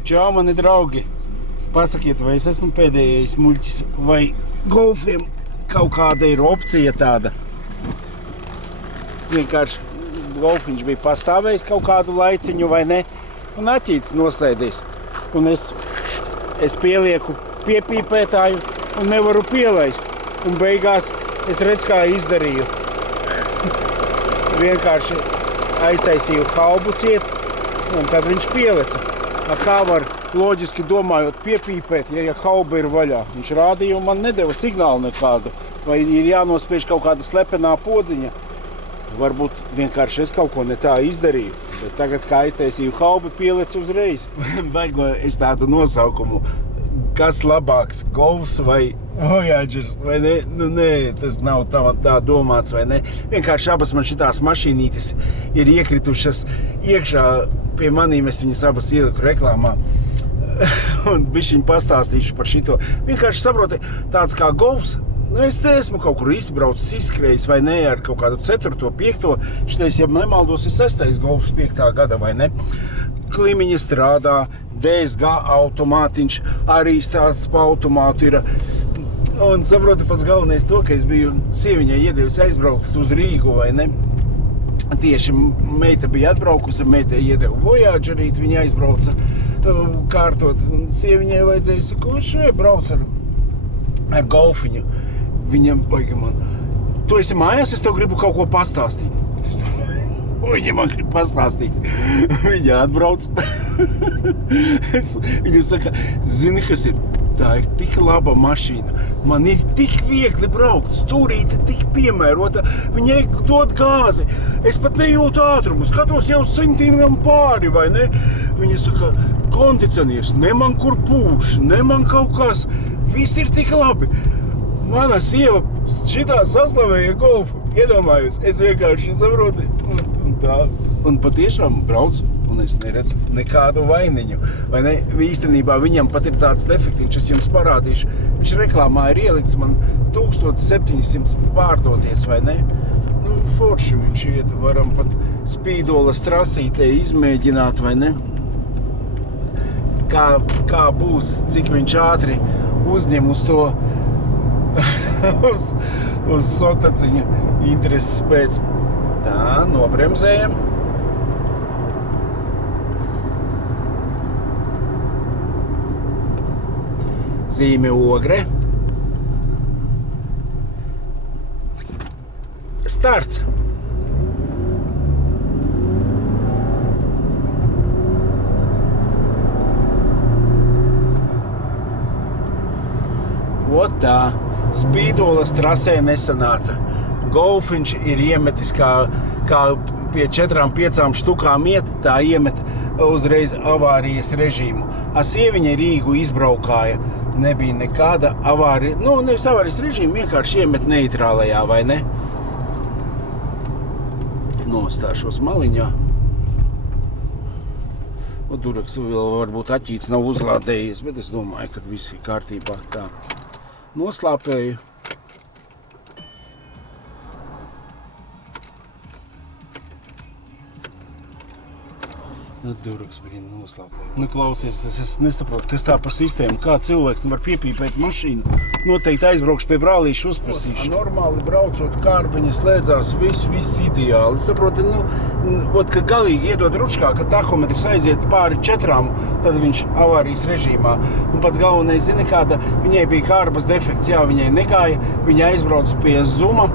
Čau, mani draugi! Pasakiet, vai es esmu pēdējais muļķis, vai golfiem kaut kāda ir opcija tāda? Vienkārši golfiņš bija pastāvējis kaut kādu laiciņu, vai ne? Un aķītis nosēdies. Un es pielieku piepīpētāju un nevaru pielaist. Un beigās es redzu, kā izdarīju. Vienkārši aiztaisīju haubu ciet, un tad viņš pieleca. Kā var loģiski domājot piepīpēt, ja hauba ir vaļā? Viņš rādīja un man nedeva signālu nekādu. Vai ir jānospiež kaut kāda slepenā podziņa? Varbūt vienkārši es kaut ko ne tā izdarīju. Bet tagad, kā aiztaisīju haubu, pielecu uzreiz. Baigo es tādu nosaukumu. Kas labāks, golfs vai Voyagers, vai ne? Nu, nē, tas nav tā domāts, vai ne? Vienkārši abas man šitās mašīnītes ir iekritušas iekšā pie manīm, es viņas abas ieliku reklāmā. Un bišķiņ pastāstīšu par šito. Vienkārši saproti, tāds kā golfs, nu, es esmu kaut kur izbraucis, izskrējis, vai ne, ar kaut kādu 4., 5. Šitais, ja nemaldos, ir 6. golfs 5. gada, vai ne? Klimiņa strādā, DSG automātiņš, arī stāsts pa automātu ir. Un saproti, pats galvenais to, ka es biju sieviņai iedevis aizbraukt uz Rīgu, vai ne? Tieši meita bija atbraukusi, meitai iedevu Voyagerīt, viņa aizbrauca kārtot. Un sieviņai vajadzēja, saka, šeit brauc ar golfiņu. Viņam, baigi man, tu esi mājās, es tev gribu kaut ko pastāstīt. Viņa man grib pastāstīt. Viņa atbrauc. Viņa saka, zini, kas ir? Tā ir tik laba mašīna. Man ir tik viegli braukt, stūrīte tik piemērota, viņai dod gāzi. Es pat nejūtu ātrumu, skatos jau 100 pāri, vai ne? Viņa saka, kondicionieris, ne man kur pūš, ne man kaut kas. Viss ir tik labi. Mana sieva šitā saslavēja golfu. Iedomājos, es vienkārši saprotu. Un tā. Un patiešām brauc. Un es neredzu nekādu vainiņu. Vai ne? Īstenībā viņam pat ir tāds defektiņš, es jums parādīšu. Viņš reklāmā ir ielikts man 1700 pārdoties, vai ne? Nu, forši viņš iet, varam pat spīdolas trasītē izmēģināt, vai ne? Kā būs, cik viņš ātri uzņem uz to, uz sotaciņa intereses pēc. Tā, nobremzējam. Zīme ogre. Starts. Ot tā. Spīdolas trasē nesanāca. Golfiņš ir iemetis kā pie 4-5 štukām iet, tā iemet uzreiz avārijas režīmu. Sieviņa Rīgu izbraukāja. Nebija nekāda avārija, nevis avārijas režīma, vienkārši iemet neitrālajā, vai ne? Nostāšos maliņā. Duraks vēl varbūt aķīts nav uzlādējies, bet es domāju, ka viss ir kārtībā. Tā. Noslāpēju. Duraks bija noslāpēju. Klausies, es nesaprotu, kas tā par sistēmu. Kā cilvēks var piepīpēt mašīnu? Noteikti aizbraukšu pie brālīšu, uzprasīšu. Normāli braucot, kārbiņa slēdzās, viss ideāli. Saproti, kad galīgi iedod ručkā, ka tahometrs aiziet pāri 4, tad viņš avārijas režīmā. Un pats galvenais, zini kāda, viņai bija kārbas defekts, jā, viņai negāja, viņa aizbrauca pie Zuma.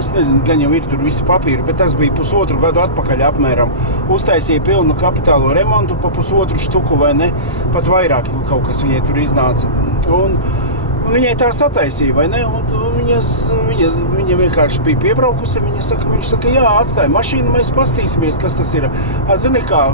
Es nezinu, gan jau ir tur visi papīri, bet tas bija 1,5 gadu atpakaļ apmēram. Uztaisīja pilnu kapitālo remontu pa 1,5 štuku, vai ne? Pat vairāk kaut kas viņai tur iznāca. Un viņai tā sataisīja, vai ne? Un viņa vienkārši bija piebraukusi, viņš saka, jā, atstāja mašīnu, mēs pastīsimies, kas tas ir. Zini kā,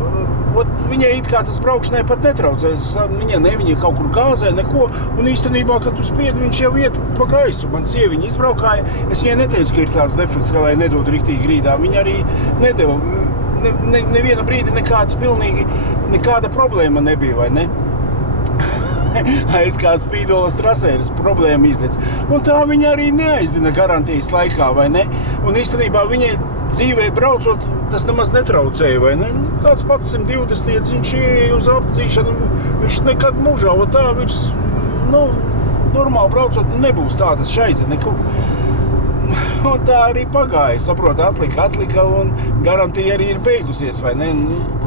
viņai it kā tas braukšanai pat netraucē. Viņa kaut kur gāzē, neko. Un īstenībā, kad tu spiedi, viņš jau iet pa gaisu. Man sieviņa izbraukāja. Es viņai neteicu, ka ir tāds defekts, ka lai nedod riktīgi grīdā. Viņa arī nedeva. Neviena brīdi nekāda problēma nebija, vai ne? Aiz kā spīdolas trasēras problēma iznec. Un tā viņa arī neaizdina garantijas laikā, vai ne? Un īstenībā viņai dzīvē braucot, tas nemaz netraucēja, vai ne? Tāds pats 120, viņš ieeja uz apdzīšanu, viņš nekad mūžā, tā viņš, normāli braucot, nebūs tādas šaize nekur. Un tā arī pagāja, saprot, atlika un garantija arī ir beigusies, vai ne?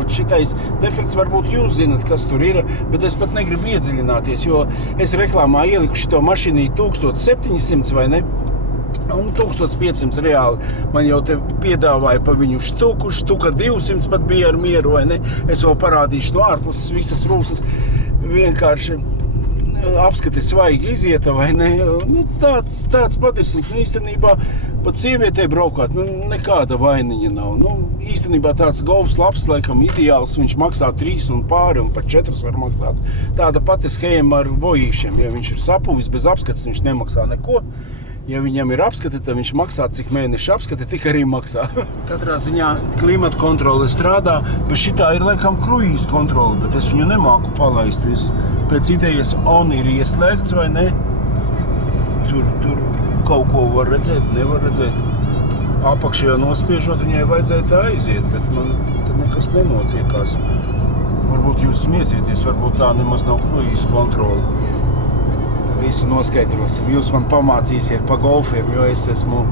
Šitais defekts varbūt jūs zinat, kas tur ir, bet es pat negribu iedziļināties, jo es reklāmā ieliku šito mašīnī 1700, vai ne? Un 1500 reāli man jau te piedāvāja pa viņu štuka 200 pat bija ar mieru, vai ne? Es vēl parādīšu no ārpuses visas rūsas, vienkārši apskati svaigi izieta, vai ne? Tāds padirsins, īstenībā pat sievietei braukāt, nekāda vainiņa nav. Īstenībā tāds Golfs labs, laikam ideāls, viņš maksā 3 un pāri un pat 4 var maksāt. Tāda pati schēma ar vojīšiem, ja viņš ir sapuvis bez apskates, viņš nemaksā neko. Ja viņam ir apskate, tad viņš maksā, cik mēneši apskate, tik arī maksā. Katrā ziņā klimata kontrole strādā, bet šitā ir laikam kruīz kontrole, bet es viņu nemāku palaist. Pēc idejas on ir ieslēgts, vai ne? Tur kaut ko var redzēt, nevar redzēt. Apakšajā nospiežot viņai vajadzēja tā aiziet, bet man tad nekas nenotiekās. Varbūt jūs smiesieties, varbūt tā nemaz nav kruīz kontrole. Visu noskaidrosim. Jūs man pamācīsiet pa golfiem, jo es esmu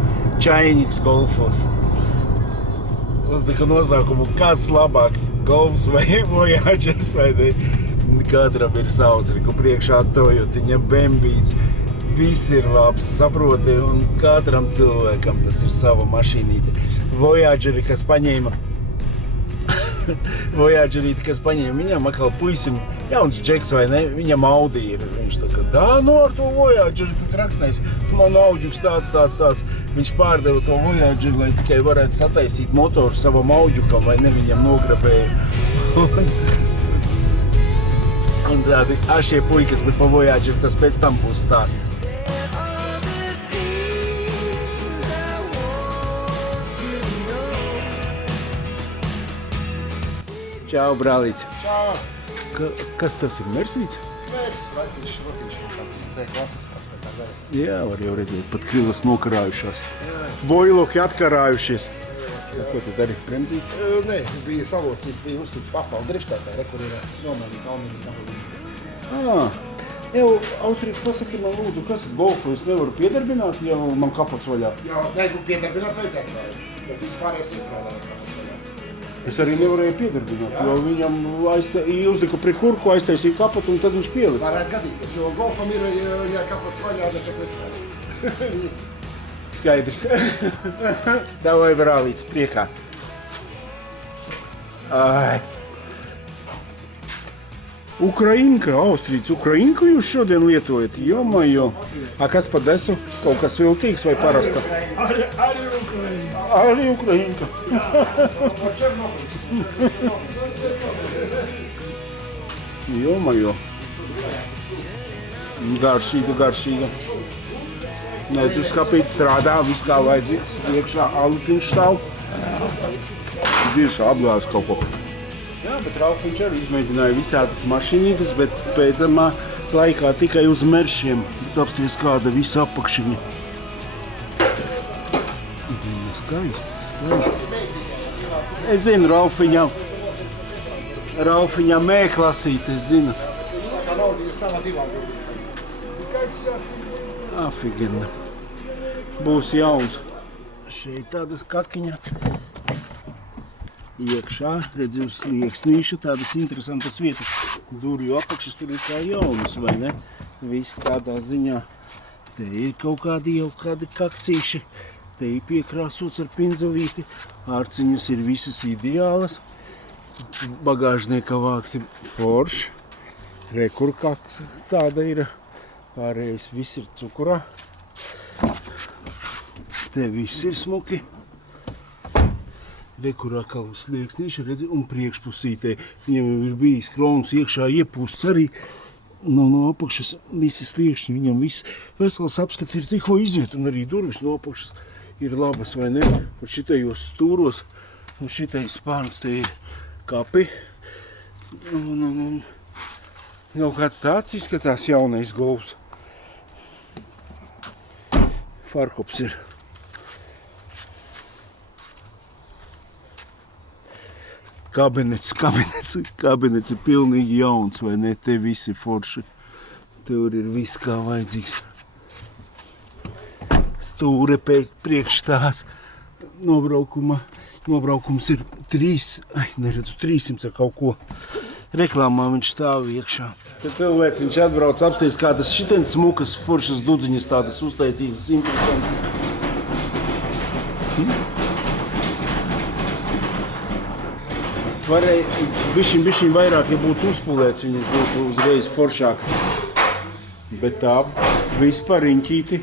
čainiks golfos. Uzliku nosaukumu, kas labāks, golfs vai Voyagers, vai ne? Katram ir savs, riku priekšā Toyotiņa, Bembīts. Viss ir labs, saproti, un katram cilvēkam tas ir sava mašīnīte. Voyageri, kas paņēma Voyagerīti, kas paņēma, viņam atkal puisim, jauns džeks vai ne, viņam Audi ir. Viņš saka, ar to Voyageri tu traksnēs, man Auģuks tāds. Viņš pārdeva to Voyageri, lai tikai varētu sataisīt motoru savam Auģukam, vai ne, viņam nograbēja. Un tādi šie puikas, bet pa Voyageri tas pēc tam būs stāsts. Čau, brālīts. Čau. Kas tas ir, Mersīts? Mersīts, šrotiņš, tāds C klases kāds tā gara. Jā, var jau redzēt, pat krilas nokarājušās. Boiloki atkarājušies. Ko tu dari, bremzīts? Nē, bija salocīts, bija uzsīts papaldu driftētāji, kur ir nomēnīgi alumīni. Jau Austrijas pasaki man lūdzu, kas ir golfu, es nevaru piedarbināt, ja man kapots vaļā? Jā, piedarbināt vajadzētu, bet viss pārējais nestrādāja kapots vaļā. Es arī nevarēju piedarbināt, jo viņam uzliku prikurku, aiztaisīju kapotu un tad viņš pielika. Varētu gadīties, jo golfam ir, ja kapots vaļā, nekas nestrādā. Skaidrs. Davai, brālīts, priekā. Ai. Ukrainka, Austrīts, Ukrainku jūs šodien lietojat? Jo. Kas pa desu? Kaut kas viltīgs vai parasta? Arī Ukrainka. Jo. Garšīga. Nē, tu skapīt strādā, viss kā vajadzīgs. Iekšā alutiņš stāv. Divs apgājas kaut ko. Jā, bet Raufiņš arī izmēģināja visādas mašīnītes, bet pēcamā laikā tikai uz meršiem. Apsties kāda visa apakšiņa. Skaisti. Es zinu, Raufiņam mēklasīt, es zinu. Afigena. Būs jauns. Šeit tāda kakiņa. Iekšā, redzi, uz slieksnīša tādas interesantas vietas. Durvju apakšas tur ir kā jaunas, vai ne? Viss tādā ziņā. Te ir kaut kādi kaksīši. Te ir piekrāsots ar pinzelīti. Ārciņas ir visas ideālas. Bagāžnieka vāks ir foršs. Rekurkaks tāda ir. Pārējais viss ir cukurā. Te viss ir smuki. Rekurā kaut slieksnīša, redzi, un priekšpusītē viņam ir bijis kronis iekšā iepūsts arī no apakšas visi sliekšņi, viņam viss vesels apskats ir tikko iziet, un arī durvis no apakšas ir labas, vai ne? Un šitajos stūros, un šitais spārns te ir kapi, un kaut kāds tāds izskatās jaunais Golfs. Farkops ir. kabinets ir pilnīgi jauns, vai ne? Te visi forši. Tur ir viss kā vajadzīgs. Stūre priekš tās nobraukums ir 300 ar kaut ko. Reklāmā viņš stāv iekšā. Te cilvēks viņš atbrauc apsties, kā tas šitien smukas, foršas dudziņas, tādas uztaisītas, interesantas. Varēja bišķiņ vairāk, ja būtu uzpūlēts, viņas būtu uzreiz foršākas. Bet tā, vispār riņķīti,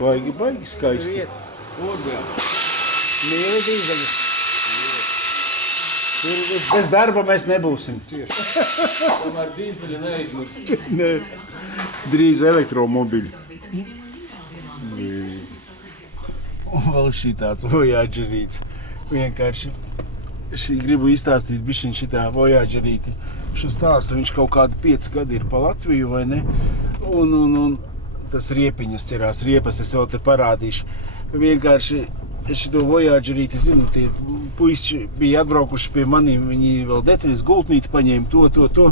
baigi skaisti. Mīli dīzeļus. Bez darba mēs nebūsim. Tomēr dīzeļi neizmirs. Nē, drīz elektromobili. Un vēl šī tāds Voyagerīts. Vienkārši gribu izstāstīt bišķiņ šitā Voyagerīti. Šo stāstu viņš kaut kādi 5 gadi ir pa Latviju, vai ne? Un tas riepiņas cerās, riepas es vēl te parādīšu. Vienkārši šito Voyagerīti, zinu, tie puiši bija atbraukuši pie maniem, viņi vēl detaļas gultnīti paņēma to.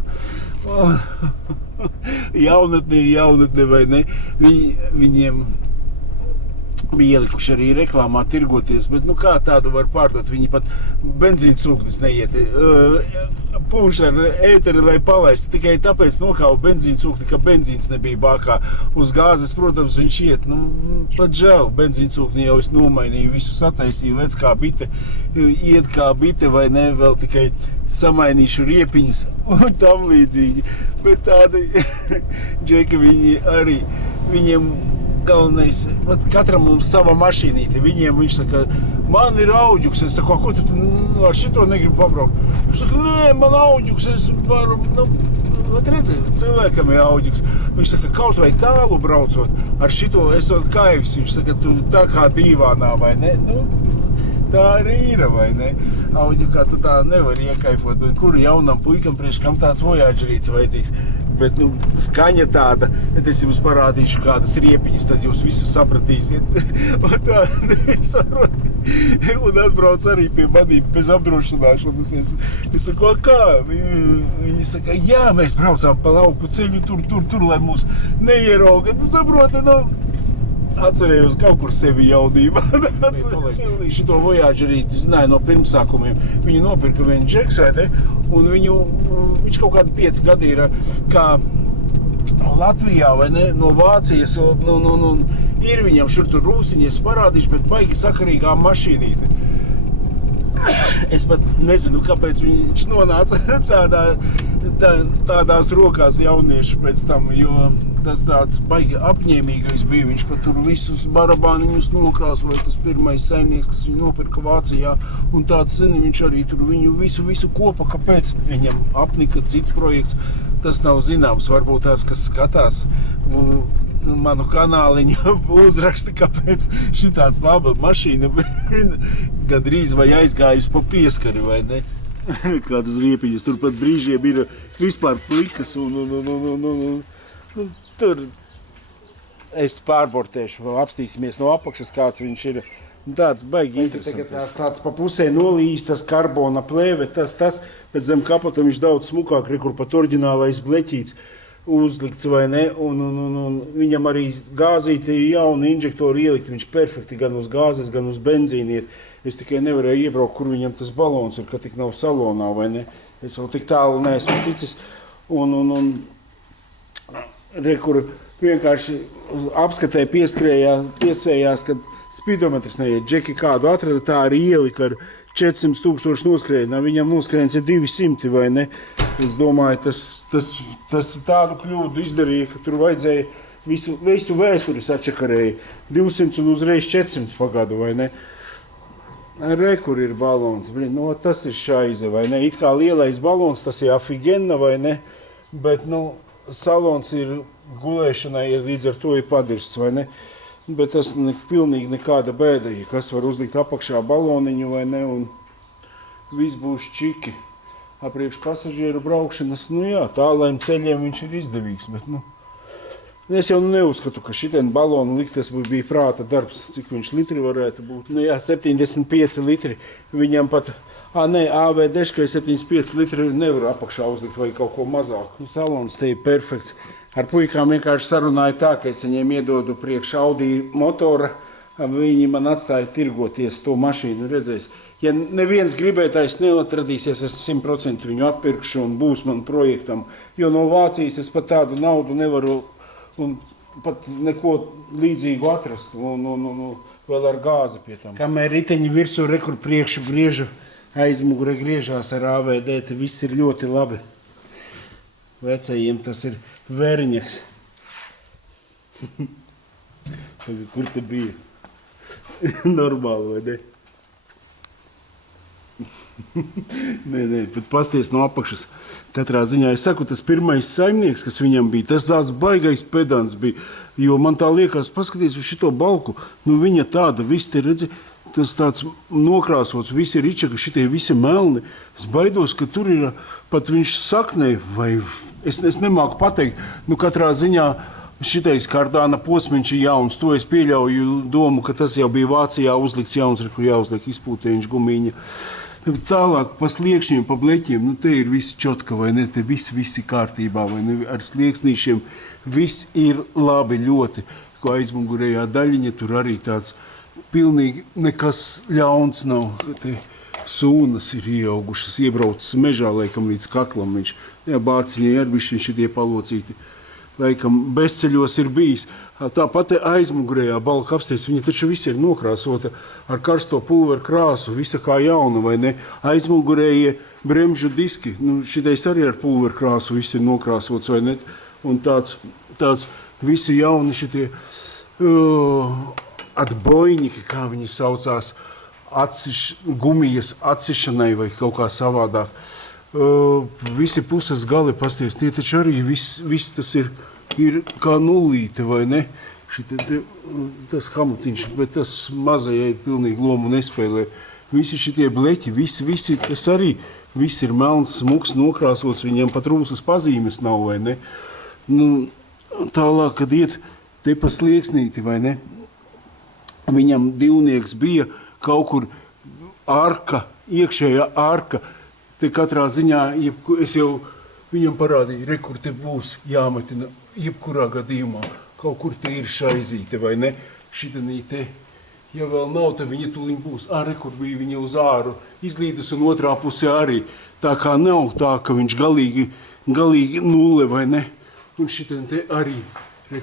Jaunatne ir jaunatne, vai ne? Viņiem bija ielikuši arī reklāmā tirgoties, bet nu kā tādu var pārdot? Viņi pat benzīna cūknis neiet. Pūš ar ēteri, lai palaistu. Tikai tāpēc nokāva benzīna cūkni, ka benzīns nebija bākā. Uz gāzes, protams, viņš iet. Pat žēl, benzīna cūkni jau es nomainīju, visu sataisīju, lec kā bite. Iet kā bite, vai ne, vēl tikai samainīšu riepiņas un tam līdzīgi. Bet tādi džeki viņi arī, viņiem galvenais, katram mums sava mašīnīte. Viņiem viņš saka, man ir auģuks. Es saku, ko tu ar šito negribu pabraukt? Viņš saka, nē, man auģuks, es varu, redzi, cilvēkam ir auģuks. Viņš saka, kaut vai tālu braucot, ar šito esot kaivs. Viņš saka, tu tā kā dīvānā, vai ne? Tā arī ir, vai ne? Auģukā tu tā nevar iekaifot. Kuru jaunam puikam priekš, kam tāds Voyagerīts vajadzīgs? Bet, skaņa tāda, tad es jums parādīšu kādas riepiņas, tad jūs visu sapratīsiet. Un tā, un atbrauc arī pie manīm bez apdrošināšanas. Es saku, kā? Viņi saka, jā, mēs braucām pa lauku ceļu, tur, lai mūs neierauga. Tu saproti, atcerējos kaut kur sevi jaunībā. Šito Voyagerīti zināju no pirmsākumiem. Viņu nopirka viens džeks, vai ne? Un viņš kaut kādi 5 gadi ir kā Latvijā, vai ne? No Vācijas. Ir viņam šur tur rūsiņies parādīšu, bet baigi sakarīgā mašīnīte. Es pat nezinu, kāpēc viņš nonāca tādās rokās jauniešu pēc tam, jo tas tāds baigi apņēmīgais bija. Viņš pat tur visus barabāniņus nokrāsoja, tas pirmais saimnieks, kas viņu nopirka Vācijā. Un tāds, zini, viņš arī tur viņu visu kopa, kāpēc viņam apnika cits projekts. Tas nav zināms, varbūt tās, kas skatās manu kanāliņu, uzraksta, kāpēc šitāds laba mašīna gandrīz vai aizgājusi pa pieskari, vai ne? Kādas riepiņas, tur pat brīžiem ir vispār plikas un tur es pārbortēšu, apstīsimies no apakšas, kāds viņš ir. Tāds baigi interesanti. Tagad tāds pa pusē nolījis, tas karbona plēve, tas, bet zem kapota viņš daudz smukāk, kur pat oriģinālais bleķīts uzlikts, vai ne, un viņam arī gāzīti ir jauni inžektori ielikti, viņš perfekti gan uz gāzes, gan uz benzīni iet. Es tikai nevarēju iebraukt, kur viņam tas balons ir, ka tik nav salonā, vai ne. Es vēl tik tālu neesmu ticis, un kur vienkārši apskatē pieskrējās, kad spidometrs neiet. Džeki kādu atrada, tā arī ielika ar 400,000 noskrējienā. Viņam noskrējiens ir 200, vai ne? Es domāju, tas tādu kļūdu izdarīja, ka tur vajadzēja visu vēsturi sačakarēja. 200 un uzreiz 400 pagadu, vai ne? Kur ir balons. Tas ir šaize, vai ne? It kā lielais balons, tas ir afigenna, vai ne? Bet, salons ir gulēšanai, līdz ar to ir padirsts, vai ne? Bet tas pilnīgi nekāda bēda, ja kas var uzlikt apakšā baloniņu, vai ne, un viss būs čiki. Apriekš pasažieru braukšanas, tālajiem ceļiem viņš ir izdevīgs, bet, es jau neuzskatu, ka šitien balonu likt, tas bija prāta darbs, cik viņš litri varētu būt. 75 litri. Viņam pat Nē, AVD 75 litri nevar apakšā uzlikt vai kaut ko mazāk. Salons te ir perfekts. Ar puikām vienkārši sarunāju tā, ka es viņiem iedodu priekš Audi motora. Viņi man atstāja tirgoties to mašīnu, redzēs. Ja neviens gribētājs neatradīsies, es 100% viņu atpirkšu un būs man projektam. Jo no Vācijas es pat tādu naudu nevaru un pat neko līdzīgu atrast. Un vēl ar gāzi pie tam. Kamēr riteņi virsū rekur priekšu griežu, aizmugure griežās ar AVD, te viss ir ļoti labi. Vecajiem tas ir verņaks. Kur te bija? Normāli, vai ne? Nē, bet pasties no apakšas. Katrā ziņā es saku, tas pirmais saimnieks, kas viņam bija, tas tāds baigais pedants bija. Jo man tā liekas, paskaties uz šito balku, nu viņa tāda, viss te redzi, tas tāds nokrāsots, visi ričaki, šitie visi melni. Es baidos, ka tur ir pat viņš saknē, vai es nemāku pateikt, nu katrā ziņā šitais Kardāna posmiņš ir jauns, to es pieļauju domu, ka tas jau bija Vācijā uzlikts jauns, kur jāuzliek izpūtēņš gumiņa. Tālāk pa sliekšņiem, pa bleķiem, nu te ir visi čotka, vai ne, te visi kārtībā, vai ne, ar slieksnīšiem, viss ir labi ļoti, ko aizmugurējā daļiņa, tur arī tāds pilnīgi nekas ļauns nav, ka te sūnas ir ieaugušas, iebraucas mežā, laikam līdz kaklam viņš, jā, bāciņai ar bišķiņ šitie palocīti. Laikam bezceļos ir bijis. Tāpat aizmugurējā balka apsties, viņa taču visi ir nokrāsota ar karsto pulveru krāsu, visa kā jauna, vai ne? Aizmugurējie bremžu diski, nu šitais arī ar pulveru krāsu, visi ir nokrāsots, vai ne? Un tāds visi jauni šitie atbojņiki, kā viņi saucās, gumijas atsišanai vai kaut kā savādāk. Visi puses gali pasties, tie taču arī viss tas ir kā nullīte, vai ne? Tas hamutiņš, bet tas mazajai pilnīgi lomu nespēlē. Visi šitie bleķi, visi tas arī, viss ir melns, smuks, nokrāsots, viņiem pat rūsas pazīmes nav, vai ne? Nu, tālāk, kad iet te pa slieksnīti, vai ne? Viņam divnieks bija kaut kur arka, iekšējā arka. Te katrā ziņā, es jau viņam parādīju, kur te būs jāmetina, jebkurā gadījumā, kaut kur te ir šaizīte, vai ne? Šitanī te, ja vēl nav, tad viņa tūliņ būs. Kur bija viņa uz āru izlīdus un otrā pusē arī. Tā kā nav tā, ka viņš galīgi nulle, vai ne? Un šitan te arī,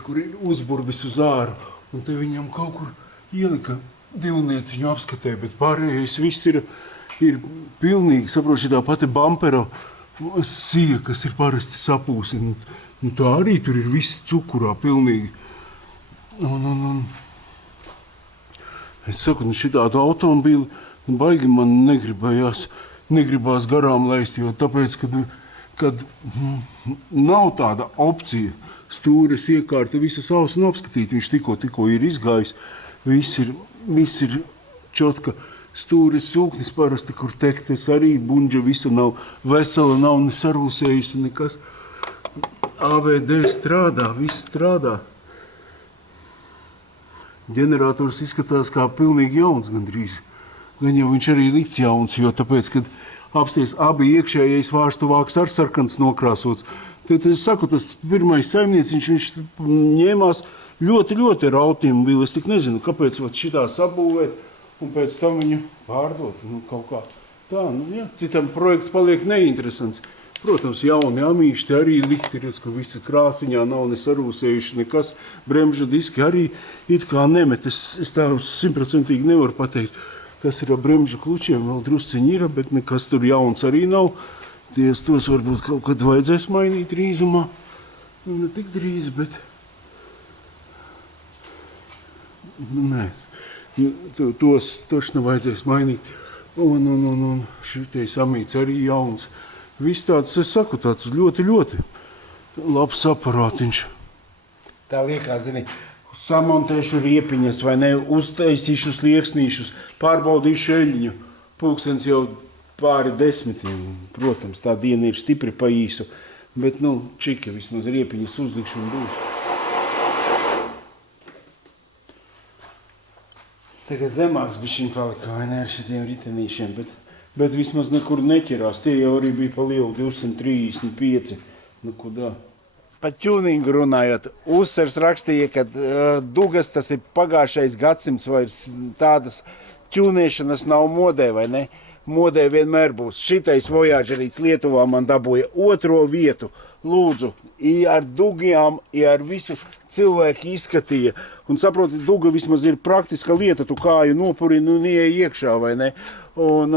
kur ir uzburbis uz āru. Un te viņam kaut kur ielika divnieciņu apskatē, bet pārējais viss ir pilnīgi, saprotu, šitā pati bampera sija, kas ir parasti sapūsi. Un tā arī tur ir viss cukurā pilnīgi. Un es saku, šitādu automobīli baigi man negribās garām laist, jo tāpēc, kad nav tāda opcija stūres iekārta, visa sausa un apskatīt, viņš tikko ir izgājis, viss ir čotka. Stūris sūknis parasti, kur tektes arī bunģa visa nav vesela, nav ne sarūsējusi nekas. AVD strādā, viss strādā. Ģenerators izskatās kā pilnīgi jauns gandrīz. Gan jau viņš arī likts jauns, jo tāpēc, kad apsties abi iekšējais vārstuvāks ar sarkans nokrāsots, tad es saku, tas pirmais saimnieciņš, viņš ņēmās ļoti ar automobīli. Es tik nezinu, kāpēc šitā sabūvēt. Un pēc tam viņu pārdot, kaut kā tā, jā. Citam projekts paliek neinteresants. Protams, jauni amīši arī likti, redz, ka visa krāsiņā nav nesarūsējuši nekas, bremžu diski arī it kā nemet. Es tā 100% nevaru pateikt, kas ir ar bremžu klučiem, vēl drusciņi ir, bet nekas tur jauns arī nav. Tos varbūt kaut kad vajadzēs mainīt drīzumā. Ne tik drīz, bet nē. Tos točno vajadzēs mainīt. Un šitais amīts arī jauns. Viss tāds, es saku, tāds ļoti labs aparātiņš. Tā liekas, zini, samontēšu riepiņas vai ne, uztaisīšu slieksnīšus, pārbaudīšu eļņu. Pulkstens jau pāri 10. Protams, tā diena ir stipri pa īsu, bet, čiki vismaz riepiņas uzlikšu un būs. Tagad zemāks bišķiņ palika, vai ne, ar šitiem ritenīšiem, bet Bet vismaz nekur neķerās. Tie jau arī bija pa lielu 235. Nu, kudā? Par ķūningu runājot, Uzsers rakstīja, ka dugas tas ir pagājušais gadsimts, vairs tādas ķūniešanas nav modē, vai ne? Modē vienmēr būs. Šitais Voyagerīts Lietuvā man dabūja 2. vietu. Lūdzu, ar dugajām, ar visu cilvēku izskatīja. Un saproti, duga vismaz ir praktiska lieta, tu kāju nopurini un ieej iekšā, vai ne? Un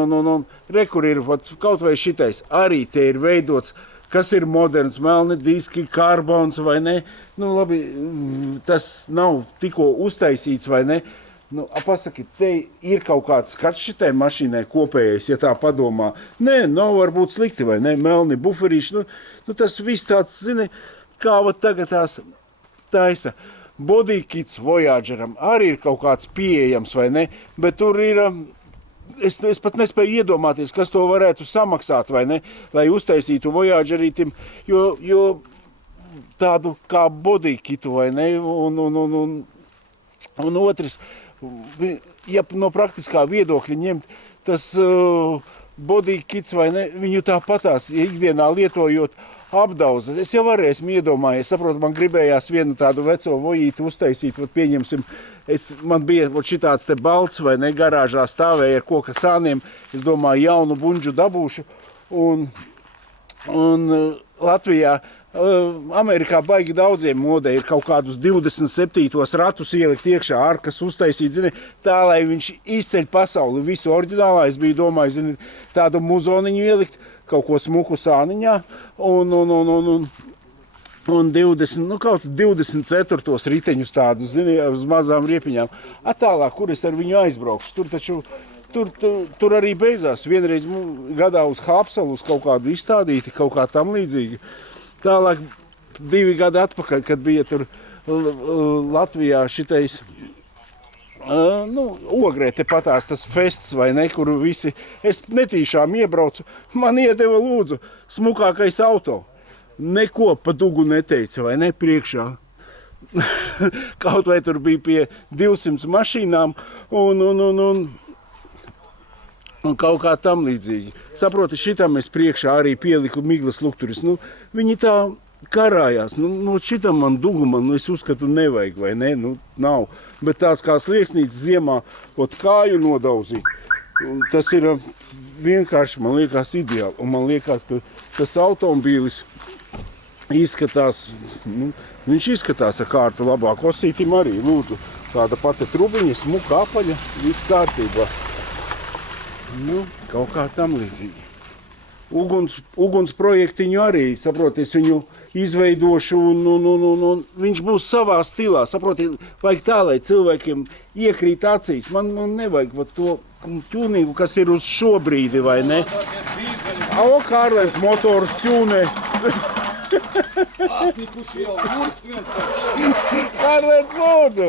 rekur ir kaut vai šitais. Arī te ir veidots, kas ir moderns, melni diski, karbons, vai ne? Nu, labi, tas nav tikko uztaisīts, vai ne? Nu, pasaki, te ir kaut kāds skats šitai mašīnai kopējais, ja tā padomā. Nē, nav varbūt slikti, vai ne? Melni buferīši, nu tas viss tāds, zini, kā tagad tās taisa. Body kits Voyageram arī ir kaut kāds pieejams, vai ne? Bet tur ir, es pat nespēju iedomāties, kas to varētu samaksāt, vai ne? Lai uztaisītu Voyagerītim, jo tādu kā body kitu, vai ne? Un otrs, ja no praktiskā viedokļa ņemt, tas body kits, vai ne, viņu tāpatās, ja ikdienā lietojot apdauza. Es jau arī esmu iedomājies, saprotu, man gribējās vienu tādu veco vojīti uztaisīt, pieņemsim, man bija šitāds te balts, vai ne, garāžā stāvēja ar koka sāniem, es domāju, jaunu bunģu dabūšu, un Latvijā, Amerikā baigi daudziem modē ir kaut kādus 27. ratus ielikt iekšā, arkas uztaisīt, zini, tā, lai viņš izceļ pasauli visu oriģinālā. Es biju domāju, zini, tādu muzoniņu ielikt, kaut ko smuku sāniņā, un 20, nu kaut 24. riteņus tādus, zini, uz mazām riepiņām. Tālāk, kur es ar viņu aizbraukšu, tur arī beidzās. Vienreiz gadā uz Hapsalus kaut kādu izstādīti, kaut kā tam līdzīgi. Tālāk 2 gadi atpakaļ, kad bija tur Latvijā šitais, Ogrē tepatās tas fests, vai ne, kuru visi, es netīšām iebraucu, man iedeva lūdzu smukākais auto. Neko pa dugu neteica, vai ne, priekšā. Kaut vai tur bija pie 200 mašīnām un kaut kā tam līdzīgi. Saproti, šitam es priekšā arī pieliku miglas lukturis. Nu, viņi tā karājās. Nu, šitam man duguma, es uzskatu, nevajag, vai ne? Nu, nav. Bet tās kā slieksnītes ziemā, kāju nodauzīt. Tas ir vienkārši, man liekas, ideāli. Un man liekas, ka tas automobīlis izskatās, viņš izskatās ar kārtu labāk. Osītim arī, lūdzu, tāda pati trubiņa, smuka apaļa, viss kārtībā. Nu, kaut kā tam līdzīgi. Uguns projektiņu arī, saproti, es viņu izveidošu un viņš būs savā stilā. Saproti, vajag tā, lai cilvēkiem iekrīt acīs. Man nevajag to ķūningu, kas ir uz šo brīdi, vai ne? Kārlēns motors ķūnē. Kārlēns lūdzu.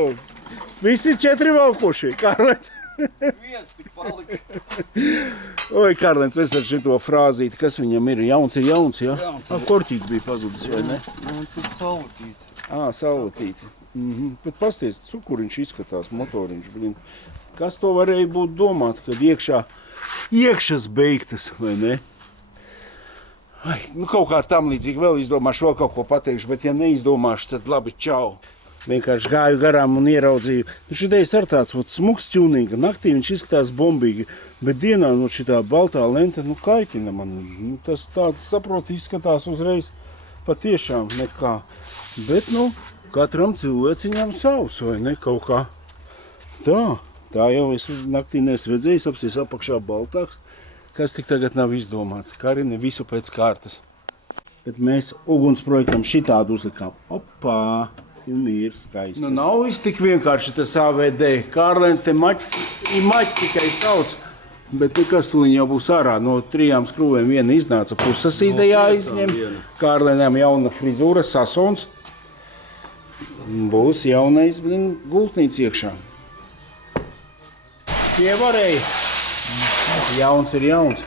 Visi 4 valkuši. Kārlēns. Viens tik palika. Oi, Kārlēns, es ar šito frāzīti, kas viņam ir? Jauns ir jauns, ja? Korķīts bija pazudis, vai ne? Tur sautīti. Sautīti. Bet pasties, cukuriņš izskatās, motoriņš, blin. Kas to varēja būt domāt, kad iekšas beigtas, vai ne? Ai, kaut kā tam līdzīgi vēl izdomāšu, vēl kaut ko pateikšu, bet ja neizdomāšu, tad labi, čau. Vienkārši gāju garām un ieraudzīju. Šitais ar tāds smuks ķūninga. Naktī viņš izskatās bombīgi, bet dienā šitā baltā lenta kaitina man. Tas tāds, saproti, izskatās uzreiz patiešām nekā. Bet, katram cilvēciņam savs, vai ne, kaut kā. Tā jau es naktī neesmu redzējis, apsies apakšā baltāks, kas tik tagad nav izdomāts. Karina visu pēc kārtas. Bet mēs ugunsprojektam šitādu uzlikām. Opā! Ir skaisti. Nav viss tik vienkārši tas AVD. Kārlēns te maķi tikai sauc, bet nekas tuliņ jau būs ārā. No 3 skrūvēm viena iznāca, pusasīte jāizņem. Kārlēnām jauna frizūra, sasons. Būs jaunais gultnīts iekšā. Pievarēja. Jauns ir jauns.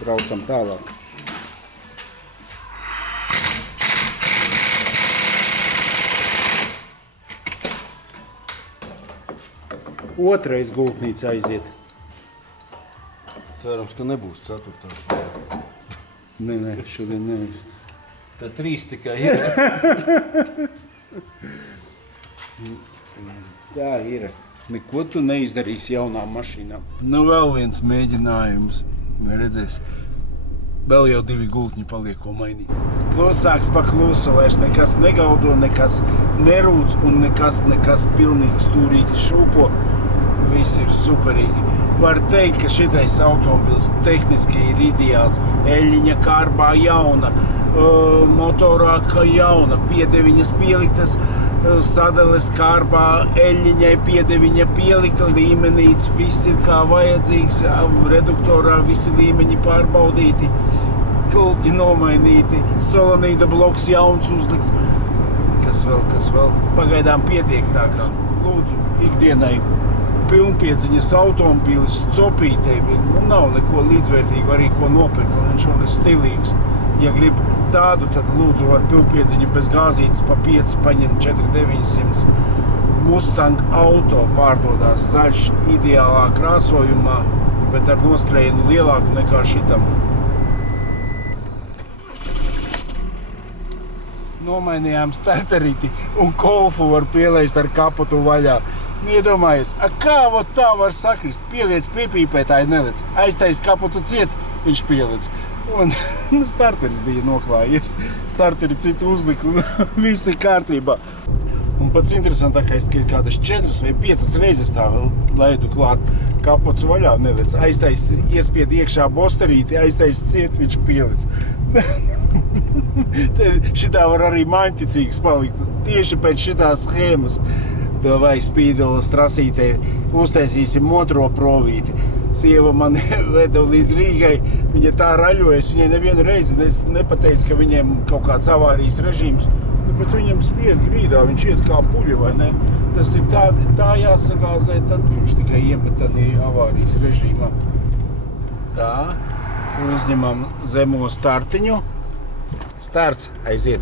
Braucam tālāk. Otrais gultnīca aiziet. Cerams, ka nebūs 4. Nē, šodien nē. Tad 3 tikai ir. Tā ir. Neko tu neizdarīsi jaunām mašīnām. Nu, vēl viens mēģinājums. Redzēs, vēl jau 2 gultņi paliek, ko mainīt. Klusāks pa klusu, vairs nekas negaudo, nekas nerūc un nekas pilnīgi stūrīti šūpo. Viss ir superīgi. Var teikt, ka šitais automobils tehniski ir ideāls. Eļļiņa kārbā jauna, motorā jauna, piedeviņas pieliktas, sadales kārbā, eļļiņai piedeviņa pielikta, līmenīts, viss ir kā vajadzīgs, reduktorā visi līmeņi pārbaudīti, kultņi nomainīti, solonīda bloks jauns uzlikts. Kas vēl? Pagaidām pietiek tā kā. Lūdzu, ikdienai pilnpiedziņas automobīlis copītei, nav neko līdzvērtīgu arī ko nopirkt, un viņš vēl ir stilīgs. Ja grib tādu, tad lūdzu var pilnpiedziņu bez gāzītes pa 5 paņemt 4900. Mustang auto pārdodās zaļš, ideālā krāsojumā, bet ar noskrējienu lielāku nekā šitam. Nomainījām starterīti un Golfu var pielaist ar kapotu vaļā. Iedomājies, kā tā var sakrist? Pieliec piepīpētāji nelec, aiztais kapotu ciet, viņš pieliec. Un starteris bija noklājies, starteri citu uzlika un viss ir kārtībā. Un pats interesantākais, ka kādas 4 vai 5 reizes tā vēl laidu klāt, kapots vaļā nelec, aiztais iespied iekšā bosterīti, aiztais ciet, viņš pieliec. Šitā var arī maņticīgs palikt, tieši pēc šitās schēmas. Vai spīdolas trasītē uztaisīsim otro provīti. Sieva man veda līdz Rīgai, viņa tā raļojas, viņai nevienu reizi nepateica, ka viņiem kaut kāds avārijas režīms, bet viņam spied grīdā, viņš iet kā puļi, vai ne? Tas ir tā jāsagāzē, tad viņš tikai iemet tādā avārijas režīmā. Tā, uzņemam zemo startiņu. Starts, aiziet.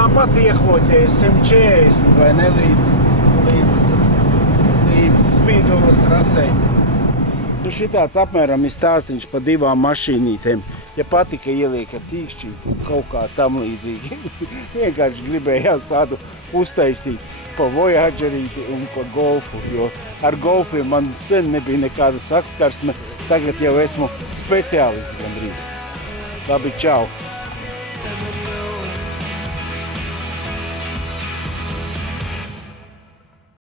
Tāpat iekloķējas 140 vai ne līdz spīdolas trasei. Šitāds apmēram ir stāstiņš pa 2 mašīnītēm. Ja patika ieliekat tīkšķīt kaut kā tam līdzīgi. Vienkārši gribējās tādu uztaisīt pa Voyagerīti un pa Golfu, jo ar Golfiem man sen nebija nekāda saskarsme. Tagad jau esmu speciālists gandrīz. Labi, čau!